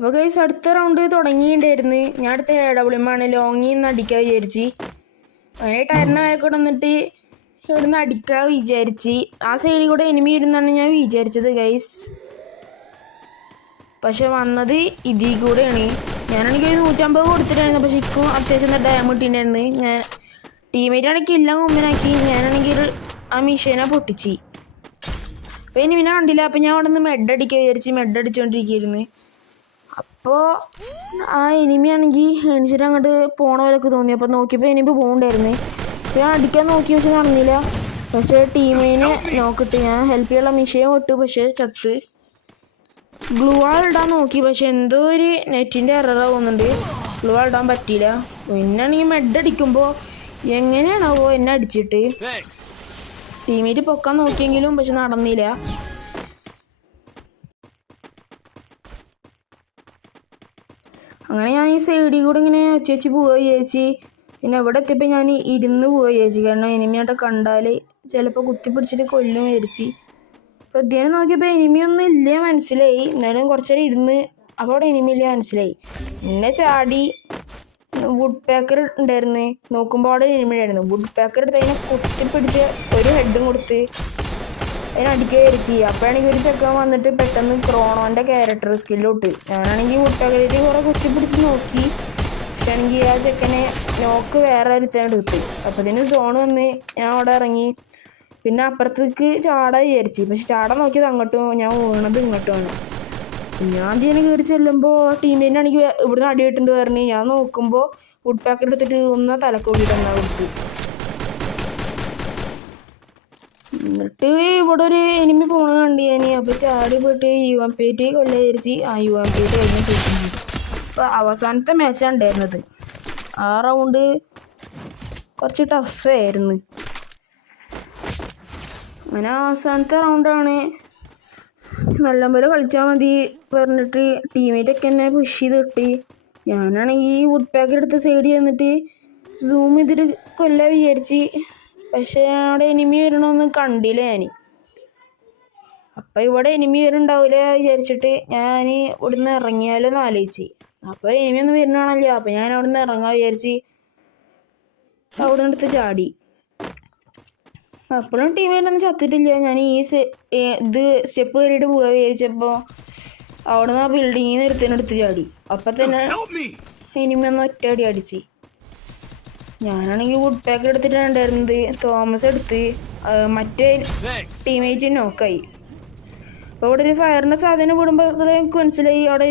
അപ്പോൾ ഗൈസ് അടുത്ത റൗണ്ട് തുടങ്ങിയിട്ടുണ്ടായിരുന്നു. ഞാൻ അടുത്ത AWM ലോങ്ങിൽ നിന്ന് അടിക്കാൻ വിചാരിച്ച്. അങ്ങനെ ടയറിനായിക്കോട്ടെ വന്നിട്ട് ഇവിടുന്ന് അടിക്കാൻ വിചാരിച്ച്. ആ സൈഡിൽ കൂടെ എനിമി ഇരുന്നാണ് ഞാൻ വിചാരിച്ചത് ഗൈസ്. പക്ഷെ വന്നത് ഇതിൽ കൂടെയാണ്. ഞാനാണെങ്കിൽ 150 കൊടുത്തിട്ടായിരുന്നു. പക്ഷെ ഇക്കും അത്യാവശ്യം ഡാമ് ഇട്ടിട്ടുണ്ടായിരുന്നു. ഞാൻ ടീമേറ്റാണെങ്കിൽ എല്ലാം കൊമ്പനാക്കി. ഞാനാണെങ്കിൽ ആ മിഷീനെ പൊട്ടിച്ച്. അപ്പോൾ എനിമിനെ കണ്ടില്ല. അപ്പോൾ ഞാൻ അവിടെ നിന്ന് മെഡ് അടിക്കാൻ വിചാരിച്ച് മെഡ് അടിച്ചുകൊണ്ടിരിക്കുകയായിരുന്നു. അപ്പോൾ ആ എനിമിയാണെങ്കിൽ എണിച്ചിട്ട് അങ്ങോട്ട് പോണ പോലൊക്കെ തോന്നി. അപ്പോൾ നോക്കിയപ്പോൾ എനിമി പോകണ്ടായിരുന്നു. അപ്പോൾ ഞാൻ അടിക്കാൻ നോക്കി പക്ഷെ നടന്നില്ല. പക്ഷേ ടീമിനെ നോക്കിട്ട് ഞാൻ ഹെൽപ്പ് ചെയ്യാനുള്ള മിഷീൻ വിട്ടു. പക്ഷേ ചത്ത്. ഗ്ലൂ വാൾ ഇടാൻ നോക്കി. പക്ഷെ എന്തോ ഒരു നെറ്റിൻ്റെ എററാവുന്നുണ്ട്. ഗ്ലൂ വാൾ ഇടാൻ പറ്റിയില്ല. പിന്നാണെങ്കിൽ മെഡ് അടിക്കുമ്പോൾ എങ്ങനെയാണാവോ എന്നെ അടിച്ചിട്ട് ടീമേറ്റ് പൊക്കാൻ നോക്കിയെങ്കിലും പക്ഷെ നടന്നില്ല. അങ്ങനെ ഞാൻ ഈ സൈഡിൽ കൂടെ ഇങ്ങനെ വെച്ച് പോവുക വിചാരിച്ച്. പിന്നെ എവിടെ എത്തിയപ്പോൾ ഞാൻ ഇരുന്ന് പോവുക വിചാരിച്ചു. കാരണം എനിമിയായിട്ട് കണ്ടാൽ ചിലപ്പോൾ കുത്തിപ്പിടിച്ചിട്ട് കൊല്ലും വിചാരിച്ച്. അപ്പോൾ ഇദ്ദേഹം നോക്കിയപ്പോൾ എനിമിയൊന്നും ഇല്ല മനസ്സിലായി. എന്നാലും കുറച്ചേരം ഇരുന്ന് അപ്പോൾ അവിടെ എനിമി ഇല്ല മനസ്സിലായി. പിന്നെ ചാടി വുഡ് പാക്കർ ഉണ്ടായിരുന്നു. നോക്കുമ്പോൾ അവിടെ എനിമി ഉണ്ടായിരുന്നു. വുഡ് പാക്കർ എടുത്ത് അതിനെ കുത്തിപ്പിടിച്ച് ഒരു ഹെഡും കൊടുത്ത് അതിനടിക്കുക വിചാരിച്ച്. അപ്പോഴാണെങ്കിൽ ഒരു ചെക്കൻ വന്നിട്ട് പെട്ടെന്ന് ക്രോണോൻ്റെ ക്യാരക്ടർ സ്കില്ലോട്ട്. ഞാനാണെങ്കിൽ വുഡ് പാക്കറിൽ കുറേ കുത്തിപ്പിടിച്ച് നോക്കി. പക്ഷെ ആണെങ്കിൽ ആ ചെക്കനെ നോക്ക് വേറെ ഒരുത്തേണ്ട് കിട്ടി. അപ്പോൾ ഇതിന് സോൺ വന്ന് ഞാൻ അവിടെ ഇറങ്ങി. പിന്നെ അപ്പുറത്തേക്ക് ചാടാൻ വിചാരിച്ച്. പക്ഷെ ചാടാൻ നോക്കിയത് അങ്ങോട്ടും ഞാൻ വീണത് ഇങ്ങോട്ടുമാണ്. ഞാൻ ഇതിനെ കയറി ചെല്ലുമ്പോൾ ടീമേറ്റാണെങ്കിൽ ഇവിടുന്ന് അടിയിട്ടുണ്ട് പറഞ്ഞ്. ഞാൻ നോക്കുമ്പോൾ വുഡ് പാക്കർ എടുത്തിട്ട് ഒന്ന് തലക്ക് കൂടിയിട്ടെന്നാ കൊടുത്ത്. എന്നിട്ട് ഇവിടെ ഒരു എനിമി പോണ കണ്ടു ഞാൻ. അപ്പോൾ ചാടി പോയിട്ട് UMP കൊല്ല വിചാരിച്ച്. ആ UMP കഴിഞ്ഞ് കിട്ടുന്നു. അപ്പോൾ അവസാനത്തെ മാച്ചാണ് ഉണ്ടായിരുന്നത്. ആ റൗണ്ട് കുറച്ച് ടഫായിരുന്നു. അങ്ങനെ അവസാനത്തെ റൗണ്ടാണ്. നല്ലപോലെ കളിച്ചാൽ മതി പറഞ്ഞിട്ട് ടീമേറ്റൊക്കെ എന്നെ പുഷ് ചെയ്തിട്ട് ഞാനാണെങ്കിൽ ഈ വുഡ് പാക്കർ എടുത്ത് സൈഡിൽ വന്നിട്ട് സൂം ചെയ്തിട്ട് കൊല്ലാൻ വിചാരിച്ച്. പക്ഷേ അവിടെ എനിമി വരണമെന്ന് കണ്ടില്ല ഞാൻ. അപ്പം ഇവിടെ എനിമി വരുന്നുണ്ടാവില്ല വിചാരിച്ചിട്ട് ഞാൻ ഇവിടുന്ന് ഇറങ്ങിയാലോ എന്ന് ആലോചിച്ച്. അപ്പോൾ എനിമിയൊന്നും വരുന്നതാണല്ലോ. അപ്പം ഞാൻ അവിടെ നിന്ന് ഇറങ്ങാൻ വിചാരിച്ച് അവിടെ നിന്നെടുത്ത് ചാടി. അപ്പോഴും ടീമേറ്റൊന്നും ചത്തിട്ടില്ല. ഞാൻ ഇത് സ്റ്റെപ്പ് കയറിയിട്ട് പോകാൻ വിചാരിച്ചപ്പോൾ അവിടെ നിന്ന് ആ ബിൽഡിങ്ങിൽ നിന്ന് എടുത്തതിനെടുത്ത് ചാടി. അപ്പം തന്നെ എനിമി ഒന്ന് ഒറ്റയടി അടിച്ച്. ഞാനാണെങ്കിൽ വുഡ് പാക്കർ എടുത്തിട്ടാണ് ഉണ്ടായിരുന്നത്. തോമസ് എടുത്ത് മറ്റേ ടീമേറ്റ് നോക്കായി. അപ്പോൾ ഇവിടെ ഒരു ഫയറിൻ്റെ സാധനം കൂടുമ്പോൾ എനിക്ക് മനസ്സിലായി അവിടെ